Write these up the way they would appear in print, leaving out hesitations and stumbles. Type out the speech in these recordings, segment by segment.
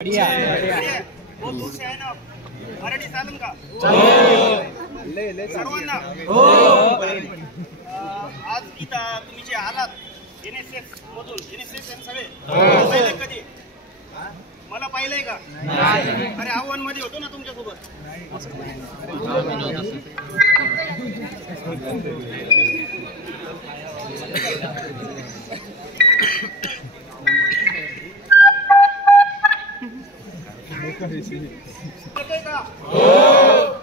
मराठी चालेल का सर्वांना? आज इथं तुम्ही जे आलात NSS मधून, NSS सगळे पाहिले कधी? मला पाहिलंय का? अरे आव्हान मध्ये होतो ना तुमच्यासोबत. येतोय का?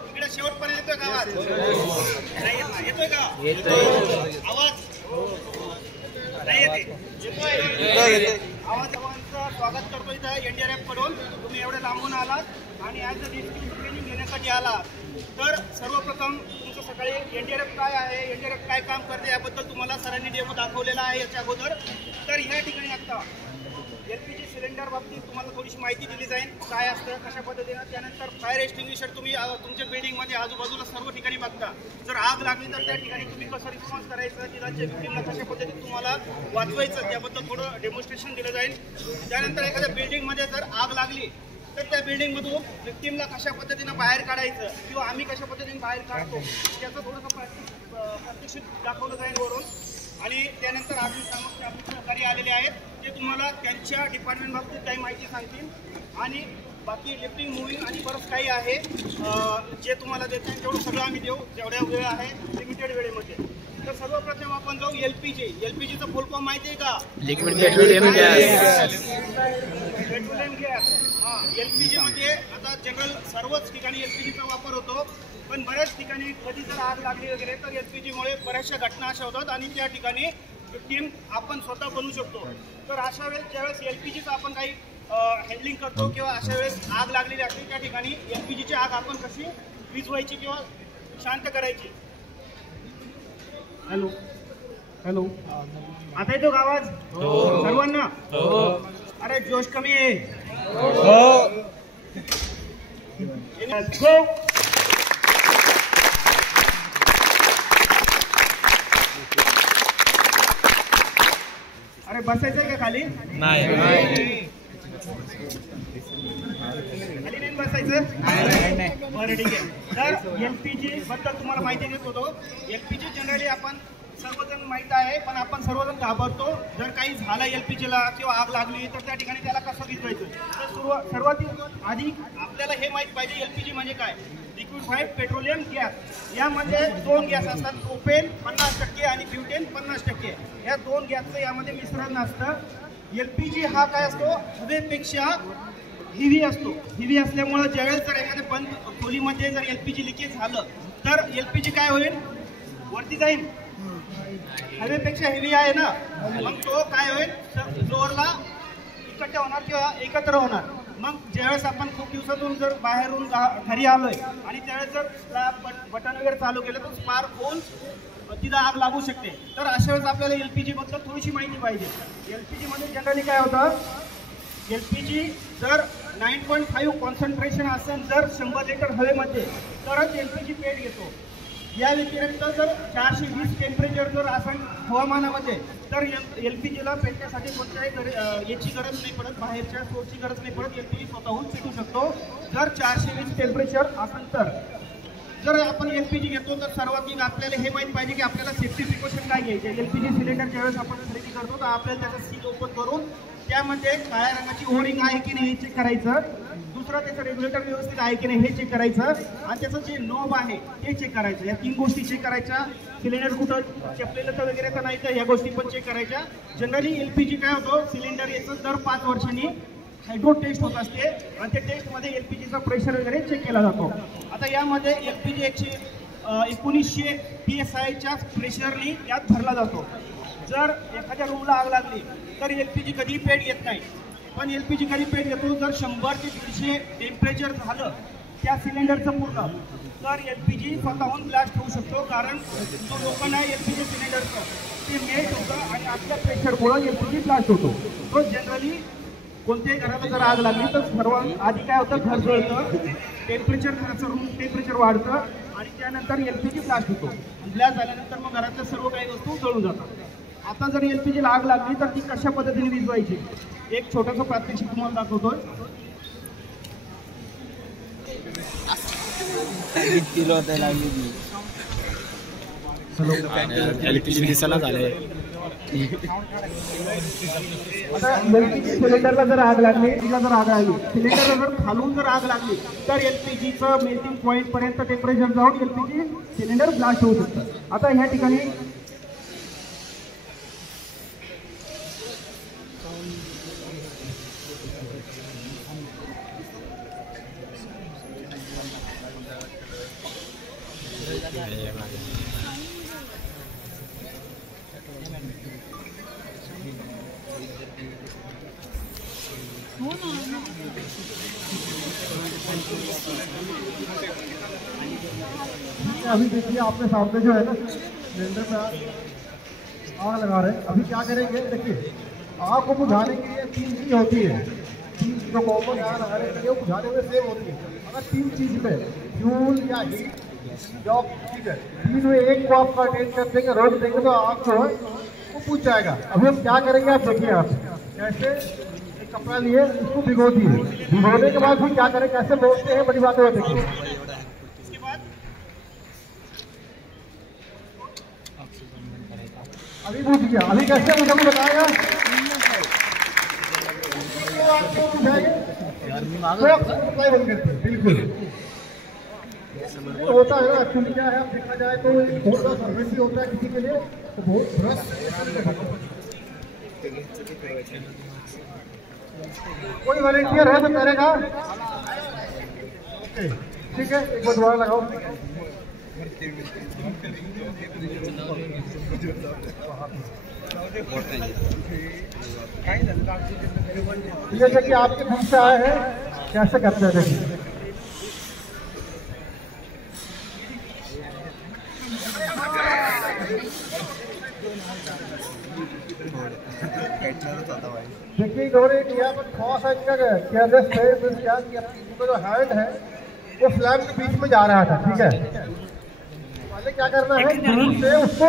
इकडे शेवटपर्यंत येतोय का आवाज? नाही येतोय का? आवाज नाही येते. आवाजाचं स्वागत करतो इथं NDRF कडून. तुम्ही एवढ्या लांबून आलात आणि ॲज अ डिस्ट्रिक्ट ट्रेनिंग घेण्यासाठी आलात. तर सर्वप्रथम तुमचं सकाळी NDRF काय आहे, NDRF काय काम करते याबद्दल तुम्हाला सरांनी डेमो दाखवलेला आहे याच्या अगोदर. तर ह्या ठिकाणी आता LPG सिलेंडर बाबतीत तुम्हाला थोडीशी माहिती दिली जाईल, काय असतं कशा पद्धतीनं. त्यानंतर फायर एक्सटिंग्विशर तुम्ही तुमच्या बिल्डिंगमध्ये आजूबाजूला सर्व ठिकाणी बघता. जर आग लागली तर त्या ठिकाणी तुम्ही कसं रिस्पॉन्स करायचं, तिथल्या बिल्डिंगला कशा पद्धतीने तुम्हाला वाचवायचं त्याबद्दल थोडं डेमॉन्स्ट्रेशन दिलं जाईल. त्यानंतर एखाद्या बिल्डिंगमध्ये जर आग लागली तर त्या बिल्डिंगमधून विक्टीमला कशा पद्धतीनं बाहेर काढायचं किंवा आम्ही कशा पद्धतीने बाहेर काढतो त्याचं थोडंसं प्रात्यक्षिक दाखवलं जाईल वरून. आणि त्यानंतर आपले सहकारी आलेले आहेत ते तुम्हाला त्यांच्या डिपार्टमेंट बाबतीत काही माहिती सांगतील. आणि बाकी लिफ्टिंग मुव्हिंग आणि बरंच काही आहे जे तुम्हाला देत नाही तेवढं सगळं आम्ही देऊ जेवढ्या वेळ आहे लिमिटेड वेळेमध्ये. तर सर्वप्रथम आपण जाऊ LPGचं फुल फॉर्म माहिती आहे का? Liquid petroleum gas. Petroleum gas. LPG म्हणजे आता जनरल सर्वच ठिकाणी LPGचा वापर होतो, पण बऱ्याच ठिकाणी कधी जर आग लागली वगैरे तर LPGमुळे बऱ्याचशा घटना अशा होतात आणि त्या ठिकाणी टीम आपण स्वतः बनवू शकतो. तर अशा वेळेस ज्यावेळेस LPGचं आपण काही हँडलिंग करतो किंवा अशा वेळेस आग लागलेली असते त्या ठिकाणी LPGची आग आपण कशी विझवायची किंवा शांत करायची. हॅलो हॅलो, आता येतो का आवाज सर्वांना? अरे जोश कमी आहे. अरे बसायचंय का खाली? नाही खाली नाही बसायचं. बरं ठीक आहे. तर LPG बद्दल तुम्हाला माहिती देत होतो. LPG जनरली आपण सर्वजण माहित आहे, पण आपण सर्वजण घाबरतो. जर काही झालं LPGला किंवा आग लागली तर त्या ठिकाणी त्याला कसं विझवायचं. तर सर्वात आधी आपल्याला हे माहित पाहिजे LPG म्हणजे काय. Liquefied petroleum gas. यामध्ये दोन गॅस असतात, प्रोपेन 50% आणि ब्युटेन 50%. या दोन गॅसचं यामध्ये मिश्रण असतं. LPG हा काय असतो, हवेपेक्षा हेवी असतो. हेवी असल्यामुळं ज्यावेळेस जर एखाद्या बंद खोलीमध्ये जर LPG लिकेज झालं तर LPG काय होईल, वरती जाईल. हवेपेक्षा हेवी आहे ना, मग तो काय होईल, फ्लोअरला इकट्ठा होणार किंवा एकत्र होणार. मग ज्यावेळेस आपण खूप दिवसातून जर बाहेरून घरी आलोय आणि त्यावेळेस जर बटन वगैरे चालू केलं तर स्पार्क होऊन तिथं आग लागू शकते. तर अशा वेळेस आपल्याला LPG बद्दल थोडीशी माहिती पाहिजे. LPG मध्ये जनरली काय होतं, LPG जर 9.5 कॉन्सन्ट्रेशन असेल जर 100 लिटर हवेमध्ये तरच LPG पेट घेतो. या व्यतिरिक्त जर 420 टेम्परेचर जर असेल हवामानामध्ये तर LPGला पेटण्यासाठी कोणत्याही याची गरज नाही पडत, बाहेरच्या सोर्सची गरज नाही पडत. LPG स्वतःहून पेटू शकतो जर 420 टेम्परेचर असेल तर. जर आपण LPG घेतो तर सर्वात आपल्याला हे माहीत पाहिजे की आपल्याला सेफ्टी प्रिकॉशन काय घ्यायचे. LPG सिलेंडर ज्यावेळेस आपण खरेदी करतो तर आपल्याला त्याचं सील ओपन करून त्यामध्ये काळ्या रंगाची ओरिंग आहे की नाही हे चेक करायचं. दुसरं त्याचं रेग्युलेटर व्यवस्थित आहे की नाही हे चेक करायचं. आणि त्याचं जे नॉब आहे ते चेक करायचं. या 3 गोष्टी चेक करायच्या. सिलेंडर कुठं चेपलेलं तर वगैरे तर नाही तर या गोष्टी पण चेक करायच्या. जनरली LPG काय होतं, सिलेंडर याचं दर 5 वर्षांनी हायड्रो टेस्ट होत असते आणि त्या टेस्टमध्ये LPGचा प्रेशर वगैरे चेक केला जातो. आता यामध्ये LPG 1900 PSIच्या प्रेशरनी यात भरला जातो. जर एखाद्या रूमला आग लागली तर LPG कधी पेट येत नाही, पण LPG कधी पेट येतो जर 100 ते 150 टेम्परेचर झालं त्या सिलेंडरचं पूर्ण तर LPG स्वतःहून ब्लास्ट होऊ शकतो. कारण जो लोखंड आहे LPG सिलेंडरचं ते मेल्ट होतं आणि आपल्या प्रेशरमुळं LPG ब्लास्ट होतो. तो जनरली कोणत्याही घराला जर आग लागली तर सर्वात आधी काय होतं, घर जळतं, टेम्परेचर घराचं रूम टेम्परेचर वाढतं आणि त्यानंतर LPG ब्लास्ट होतो. ब्लास्ट झाल्यानंतर मग घरातल्या सर्व काही वस्तू जळून जातात. आता जर LPGला आग लागली तर ती कशा पद्धतीने विझवायची एक छोटासा प्रात्यक्षिक तुम्हाला दाखवतोय. किती लोक लागली एलपीजी दिसायला झाले. आता एलपीजी सिलेंडरला जर आग लागली, सिलेंडरला जर खालून जर आग लागली तर एलपीजीचं मेल्टिंग पॉईंट पर्यंत टेम्परेचर जाऊन एलपीजी सिलेंडर ब्लास्ट होऊ शकतं. आता ह्या ठिकाणी अभी देखिए आपके सामने जो है ना सिलेंडर में आग लगा रहे हैं. अभी क्या करेंगे, देखिए आग को बुझाने के लिए 3 चीज होती है. 3 जो कॉमन आग लगाने के लिए वो बुझाने में सेम होती है. अगर 3 चीज में फ्यूल या हीट या ऑक्सीजन 3 में एक को आप अटेंड कर देंगे, रोक देंगे तो आग जो है वो बुझ जाएगा. अभी हम क्या करेंगे आप देखिए. आप कैसे एक कपड़ा लिए इसको भिगो दिए, भिगोने के बाद फिर क्या करें, कैसे मोड़ते हैं, बड़ी बात है देखिए. अभी बुझ गया. अभी कैसे मुझे बताएगा बिल्कुल होता है ना. एक्चुअली क्या है, अब देखा जाए तो बहुत बड़ा सर्विस भी होता है किसी के लिए, तो बहुत कोई वॉलंटियर है तो करेगा. ओके ठीक है, एक बार दोबारा लगाओ. जैसे कि आपके बीच से आए हैं, कैसे करते हैं देखिए. देखिए इन्होंने यहाँ पर थोड़ा सा इनका केयरलेस है. क्या कि इनका जो हैंड है वो फ्लैम के बीच में जा रहा था. ठीक है, पहले क्या करना है, दूर से उसको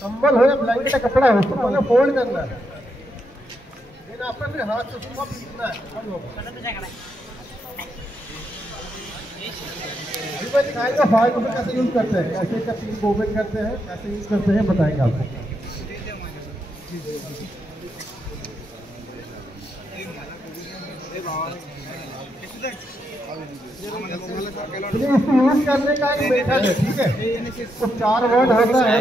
कंबल हो या ब्लैंकेट का कपड़ा है उसको पहले फोल्ड करना है. फिर आपको फिर हाथ से उसको पीसना है. अभी मैं दिखाएंगे फाइल को कैसे यूज करते हैं, कैसे का पिन को ओपन करते हैं, कैसे यूज करते हैं बताएंगे आपको. इसको यूज करने का एक मेथड है. ठीक है, तो 4 वर्ड होता है.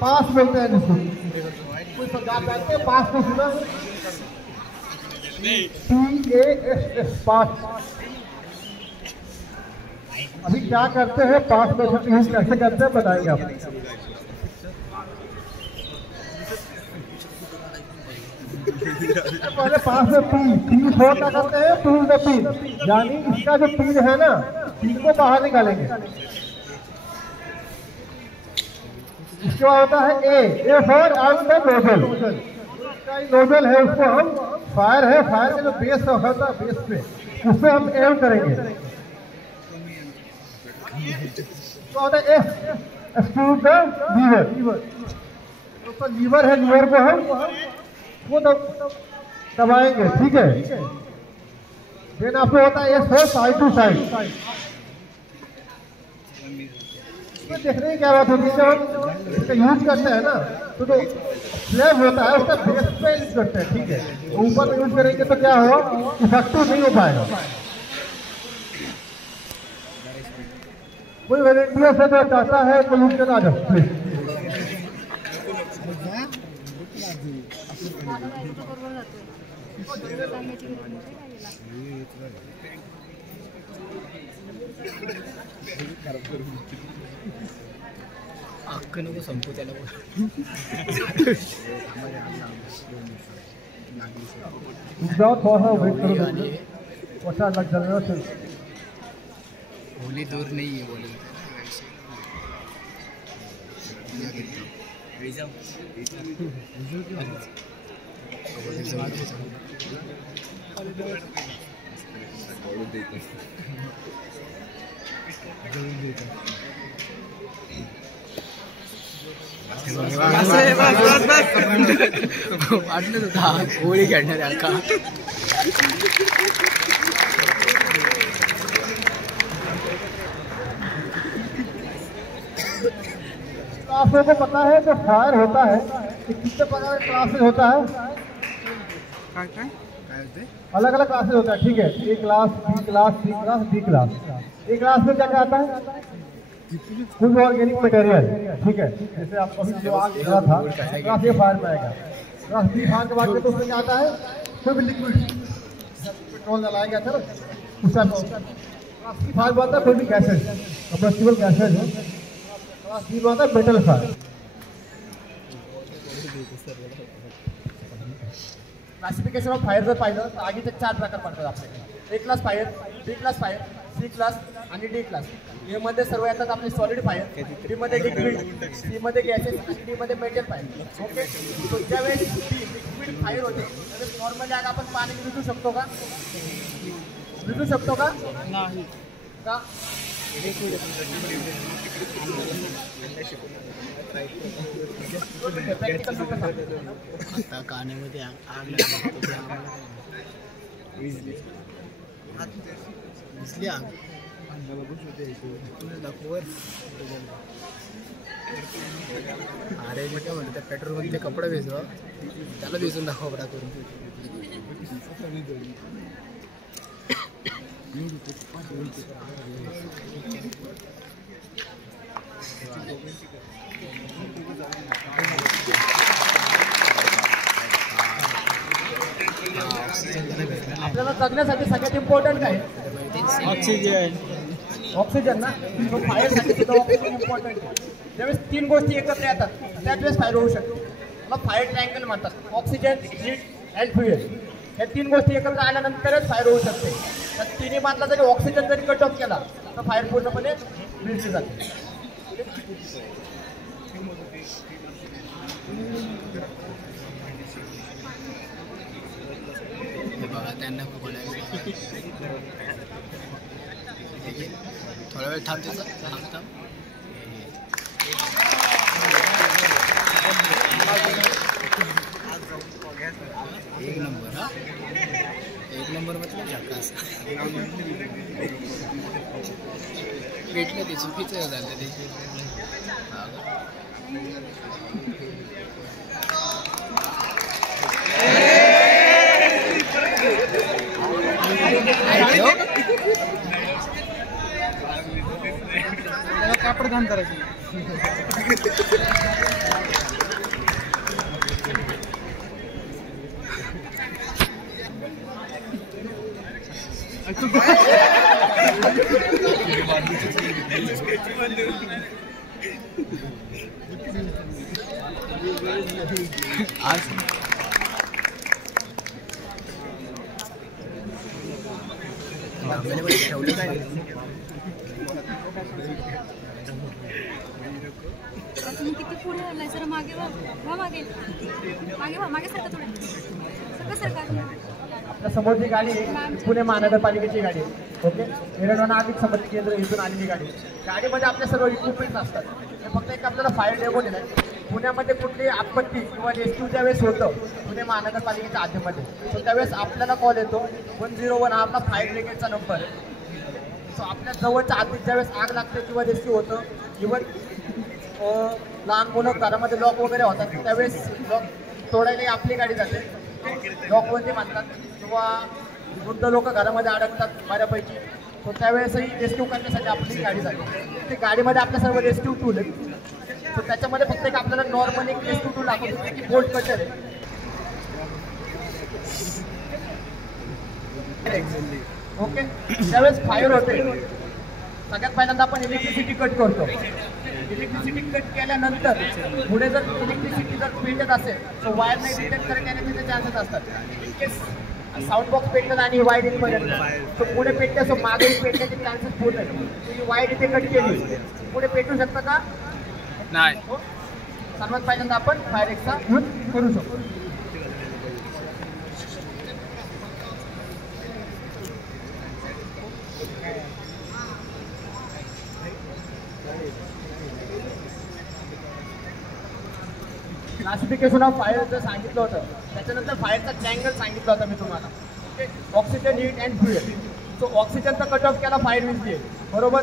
पास बोलते हैं जिसको. कोई पंजाब जानते हैं पास को सुना? PASS pass. अभी क्या करते हैं, पास मेथड यूज कैसे करते हैं बताएंगे आप. पहले पास में पी छोड़ क्या करते हैं, पीन में पीन, यानी इसका जो पीन है ना, पीन को बाहर निकालेंगे. इसके बाद होता है ए फॉर नोजल. इसका नोजल है, उसको हम फायर है, फायर का जो बेस होता है बेस पे उससे हम एम करेंगे. तो होता है एफ एक्सक्लूड द लीवर. तो लीवर है, लीवर को हम वो दबाएंगे. ठीक है, फिर आपको होता है साइड टू साइड. देखने की क्या बात होती है, जब हम इसका यूज करते हैं ना तो जो फ्लेम होता है उसका बेस पे यूज करते हैं. ठीक है, ऊपर में यूज करेंगे तो क्या हो, इफेक्टिव नहीं हो पाएगा. कोई वॉलंटियर से जो चाहता है तो यूज करना आ जाओ प्लीज. अक्क नको संपू त्याला. जाओ थोड़ा सा वेट करो, अच्छा लग जाएगा. होली दूर नहीं है, होली वाटलं होता होळी खेळणार का. आप लोगों को पता है जो फायर होता है कि कितने प्रकार के क्लासेस होता है? अलग अलग क्लासेस होता है, ठीक है। A class, B class, C class, D class. A class में क्या क्या आता है? फुल ऑर्गेनिक मटेरियल, ठीक है। जैसे आप अभी जो आग लगा था, क्लास ए फायर में आएगा। क्लास बी फायर के बाद में तो उसमें क्या आता है? कोई भी लिक्विड, पेट्रोल जलाया गया था ना, उस टाइप का। क्लास सी फायर में आता है कोई भी गैसेज, कंबस्टिबल गैसेज है। क्लास डी में आता है metal fire. Classification of fire जर पाहिलं तर आगीचे 4 प्रकार पडतात आपल्याकडे। ए क्लास फायर, बी क्लास फायर, सी क्लास आणि डी क्लास। ए मध्ये सर्व येतात आपले सॉलिड फायर, बी मध्ये लिक्विड, सी मध्ये गॅसेस आणि डी मध्ये मेटल फायर। ओके, तो ज्यावेळेस लिक्विड फायर होते त्यावेळेस नॉर्मली आग आपण पाणी विझू शकतो का? विझू शकतो का? नाही का? आता कानामध्ये आग विजली आग अरे मी काय म्हणतो त्या पेट्रोल मध्ये कपडा भिजवा त्याला भिजून दाखवा बडा करून आपल्याला जगण्यासाठी सगळ्यात इम्पॉर्टंट काय? ऑक्सिजन ऑक्सिजन ना, तो फायरसाठी सुद्धा ऑक्सिजन इम्पॉर्टंट आहे। ज्यावेळेस 3 गोष्टी एकत्र येतात त्याच वेळेस फायर होऊ शकतो, त्याला फायर ट्रायंगल म्हणतात। ऑक्सिजन, हीट अँड फ्युएल, या 3 गोष्टी एकत्र आल्यानंतरच फायर होऊ शकते। त्या तिन्ही मधला जरी ऑक्सिजन जरी कट ऑफ केला तर फायर पूर्णपणे विझली जाते। त्यांना थोडा वेळ थांबतो एक नंबर हा एक नंबर मतलब झकास भेटलं ते चुकीचं झालं ते कापड काम करायचं आज ठेवलं काय तुम्ही किती पुढे आलाय सर? मागे वा मागे मागे वा मागे सरका थोडं सगळं सरकार आपल्या समोरची गाडी पुणे महानगरपालिकेची गाडी आहे। ओके, हिरणवण आर्थिक संपत्ती केंद्र इथून आलेली गाडी। गाडीमध्ये आपल्या सर्व इक्विपमेंट्स असतात। हे फक्त एक आपल्याला फायर डेमो दिलाय। पुण्यामध्ये कुठली आपत्ती किंवा रेस्क्यू ज्यावेळेस होतं पुणे महानगरपालिकेच्या हद्दीमध्ये, सो त्यावेळेस आपल्याला कॉल येतो 101 हा आपला फायर ब्रिगेडचा नंबर आहे। सो आपल्या जवळच्या हद्दीत ज्यावेळेस आग लागते किंवा रेस्क्यू होतं, इव्हन लहान मुलं घरामध्ये लॉक वगैरे होतात त्यावेळेस लॉक तोडायला आपली गाडी जाते, लॉकवरती मानतात, किंवा वृद्ध लोक घरामध्ये अडकतात बऱ्यापैकी, सो त्यावेळेसही रेस्क्यू करण्यासाठी आपली गाडी जाते। ते गाडीमध्ये आपल्या सर्व रेस्क्यू टूल आहेत। सो त्याच्यामध्ये फक्त एक आपल्याला नॉर्मल एक रेस्क्यू टूल दाखवतो की बोल्ट कटर आहे। ओके, त्यावेळेस फायर होते सगळ्यात पहिल्यांदा आपण इलेक्ट्रिसिटी कट करतो। इलेक्ट्रिसिटी कट केल्यानंतर पुढे जर इलेक्ट्रिसिटी जर पेटत असेल तर वायर नाही डिटेक्ट करत येण्याचे चान्सेस असतात। इनकेस साऊंड बॉक्स पेटत आणि वायर इथपर्यंत तर पुढे पेटते, सो मागे पेटण्याचे चान्सेस पूर्ण आहेत। ही वायर इथे कट केली पुढे पेटू शकतं का? नाही। सर्वात पहिल्यांदा आपण फायर एक्सचा यूज करू शकतो। क्लासिफिकेशन ऑफ फायर जर सांगितलं होतं, त्याच्यानंतर फायरचा ट्रँगल सांगितलं होतं मी तुम्हाला। Okay, oxygen, heat and fuel. So ऑक्सिजनचा कट ऑफ केला, फायर विझली, बरोबर।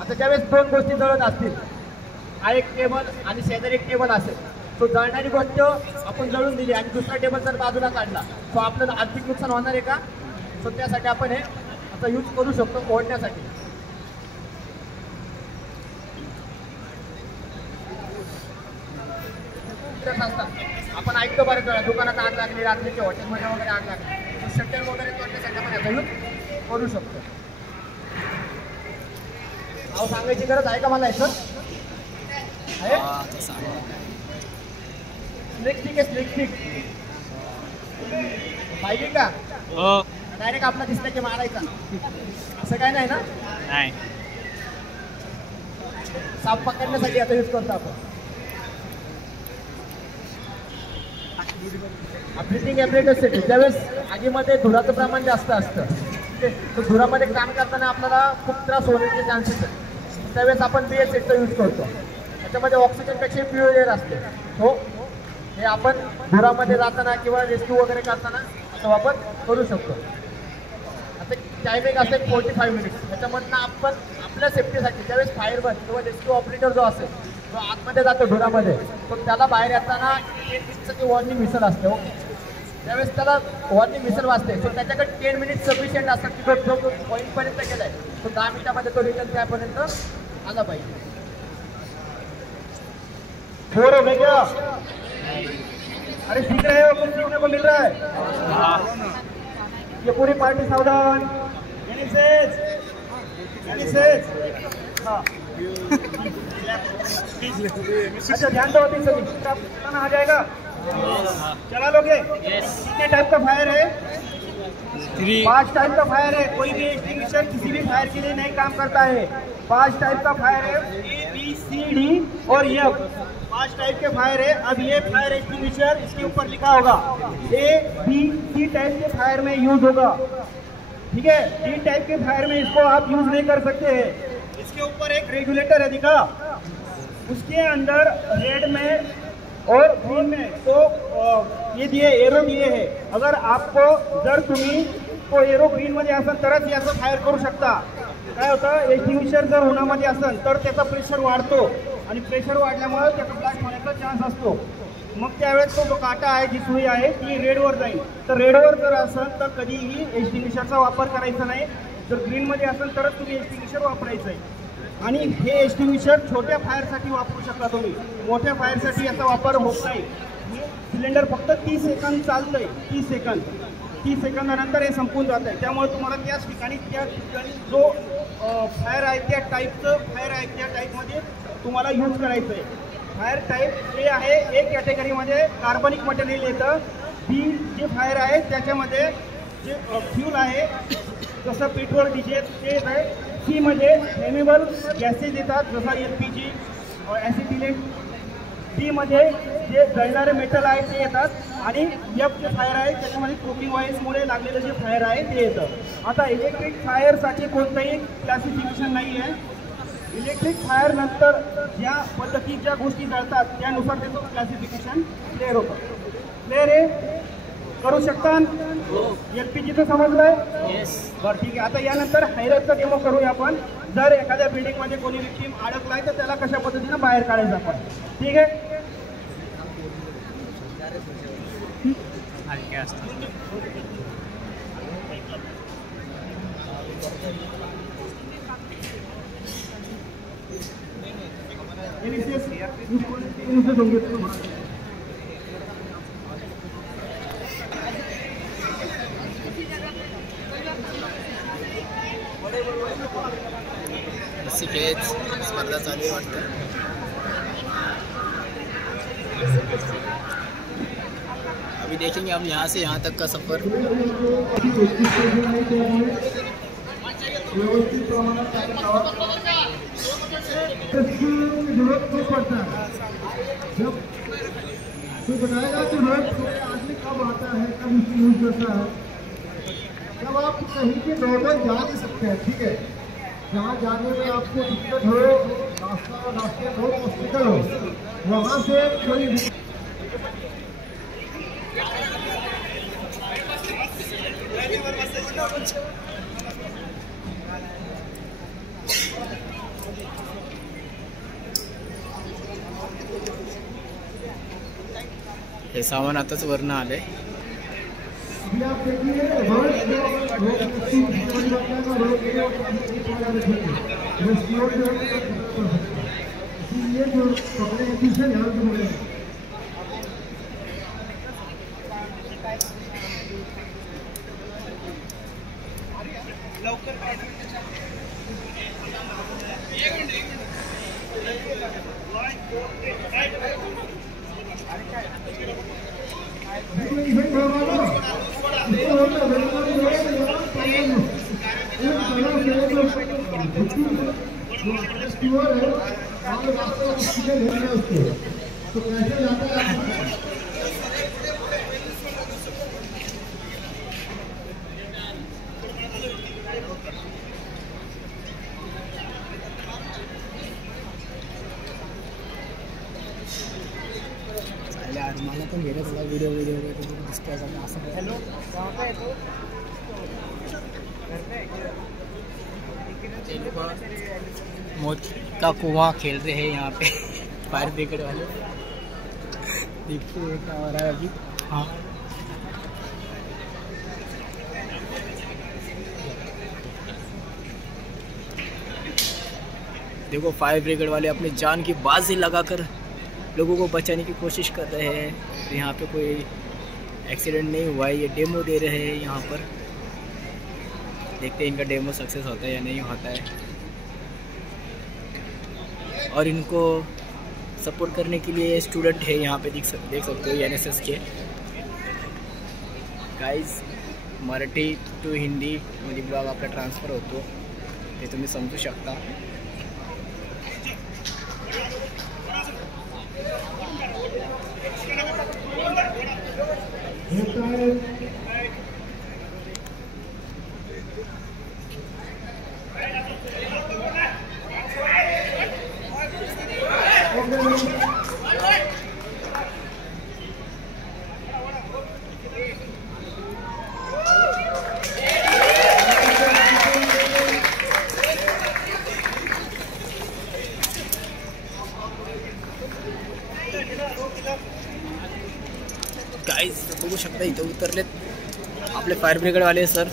आता ज्यावेळेस 2 गोष्टी जळत असतील हा एक टेबल आणि शेजारी एक टेबल असेल, तो जळणारी गोष्ट आपण जळून दिली आणि दुसरा टेबल जर बाजूला काढला तो आपल्याला आर्थिक नुकसान होणार आहे का? सो त्यासाठी आपण हे आता यूज करू शकतो ओढण्यासाठी. आपण ऐकतो बरेच वेळा दुकानात आग लागली, रात्रीच्या हॉटेलमध्ये वगैरे आग लागली, शटर वगैरे तोडण्यासाठी आपण याचा यूज करू शकतो. अहो सांगायची गरज आहे का मला याचं? स्लिक ठीक आहे, स्लिक ठीक पाहिजे का? डायरेक्ट आपला दिसला की मारायचा असं काय नाही ना? नाही. साप पकडण्यासाठी आता यूज करतो आपण. ब्रीथिंग ॲपरेटरसाठी ज्यावेळेस आगीमध्ये धुराचं प्रमाण जास्त असतं, तर धुरामध्ये काम करताना आपल्याला खूप त्रास होण्याचे चान्सेस आहेत. त्यावेळेस आपण BS8चा यूज करतो. त्याच्यामध्ये ऑक्सिजनपेक्षा प्युअर एअर असते. हो, हे आपण धुरामध्ये जाताना किंवा रेस्क्यू वगैरे करताना याचा वापर करू शकतो. आता टायमिंग असते 45 मिनिट्स. त्याच्यामधनं आपण आपल्या सेफ्टीसाठी ज्यावेळेस फायरमन किंवा रेस्क्यू ऑपरेटर जो असेल, जो आतमध्ये जातो धुरामध्ये, तर त्याला बाहेर येताना 10 मिनिटचं वॉर्निंग व्हिसल असते. ओके, त्यावेळेस त्याला वॉर्निंग व्हिसल वाजते. सो त्याच्याकडे 10 मिनिट सफिशियंट असतात की जो पॉईंटपर्यंत गेला आहे तो 10 मिनिटामध्ये तो रिटर्न त्यापर्यंत आला पाहिजे. फोर हो गए क्या? अरे सीख रहे हो, कुछ सीखने को मिल रहा है. ये पूरी पार्टी सावधान. हाँ. अच्छा ध्यान दो अभी सभी. खाना आ जाएगा. चला लोगे? कितने टाइप का फायर है? 5 टाइप का फायर है. कोई भी एक्सटिंग्विशर किसी भी फायर के लिए नहीं काम करता है. 5 टाइप का फायर है, ABCD और F. 5 टाइप के फायर है. अब ये फायर एक्सटिंग्विशर इसके ऊपर लिखा होगा ABC टाइप के फायर में यूज होगा. ठीक है, D टाइप के फायर में इसको आप यूज नहीं कर सकते हैं. इसके ऊपर एक रेगुलेटर है दिखा, उसके अंदर रेड में और ग्रीन में तो ये दिए एरो दिए है. अगर आपको जर तुम्ही तो एरो ग्रीन मध्ये असेल तरच याचं फायर करू शकता. काय होतं, एक्सटिंग्विशर जर उन्हामध्ये असेल तर त्याचा प्रेशर वाढतो आणि प्रेशर वाढल्यामुळे त्याचा ब्लास्ट होण्याचा चान्स असतो. मग त्यावेळेस तो जो काटा आहे, जी सुई आहे ती रेडवर जाईल. तर रेडवर जर असेल तर कधीही एक्सटिंग्विशरचा वापर करायचा नाही. जर ग्रीनमध्ये असेल तरच तुम्ही एक्सटिंग्विशर वापरायचं आहे. आणि हे एक्सटिंग्विशर छोट्या फायरसाठी वापरू शकता तुम्ही, मोठ्या फायरसाठी याचा वापर होत नाही. सिलेंडर फक्त 30 सेकंद चालतंय. 30 सेकंदानंतर हे संपून जात आहे. त्यामुळे तुम्हाला त्याच ठिकाणी जो फायर आहे त्या टाईपचं फायर आहे त्या टाईपमध्ये तुम्हाला यूज करायचं आहे. फायर टाईप जे आहे एक कॅटेगरीमध्ये कार्बनिक मटेरियल येतं. बी जे फायर आहे त्याच्यामध्ये जे फ्यूल आहे जसं पेट्रोल डिझेल ते येत आहे. सी मध्ये फ्लेमेबल गॅसेस येतात जसा LPG ॲसिटिलेट. डी मध्ये जे जळणारे मेटल आहे ते येतात. आणि F जे फायर आहे त्याच्यामध्ये कुकिंग ऑइल्समुळे लागलेलं जे फायर आहे ते येतं. आता इलेक्ट्रिक फायरसाठी कोणतंही क्लासिफिकेशन नाही आहे. इलेक्ट्रिक फायर नंतर ज्या पद्धतीच्या गोष्टी जळतात त्यानुसार त्याचं क्लासिफिकेशन क्लिअर होतं. क्लिअर आहे? करू शकता? LPGचं समजलंय? बरं ठीक आहे. आता यानंतर हायरचा डेमो करूया आपण. जर एखाद्या बिल्डिंगमध्ये कोणी विक्टीम अडकलाय तर त्याला कशा पद्धतीनं बाहेर काढायचं आपण. ठीक आहे? खेच स्पर्धा चालू आहे वाटतं. अभी देखेंगे हम यहाँ से यहाँ तक का सफर. तो बताएगा कि रोड आदमी कब आता है, कब इसकी यूज करता है. जब आप कहीं के नॉर्मल जा नहीं सकते हैं, ठीक है, जहाँ जाने में आपको दिक्कत हो, रास्ते में बहुत हॉस्पिटल हो, वहाँ से कोई हे सामान आताच वरनं आलंय. अभी आप देखिए ये जो कपड़े हैं दूसरे ध्यान से बोले तो कैसे जाता है यार मला पण घेणं थोडा व्हिडिओ दिसतोय असं. हॅलो मौत का कुआं खेल रहे हैं यहाँ पे फायर ब्रिगेड वाले. देखिए क्या हो रहा है अभी. हाँ देखो फायर ब्रिगेड वाले अपनी जान की बाजी लगाकर लोगों को बचाने की कोशिश कर रहे हैं. यहाँ पे कोई एक्सीडेंट नहीं हुआ है. ये डेमो दे रहे हैं यहाँ पर. देखते हैं इनका डेमो सक्सेस होता है या नहीं होता है. और इनको सपोर्ट करने के लिए स्टुडंट है यहाँ पे देख सकते हो NSS के. गाईज मराठी टू हिंदी मध्ये ब्लॉग आपला ट्रान्सफर होतो ते तुम्ही समजू शकता. गाइस बघू शकता इथं उतरलेत आपले फायर ब्रिगेड वाले सर.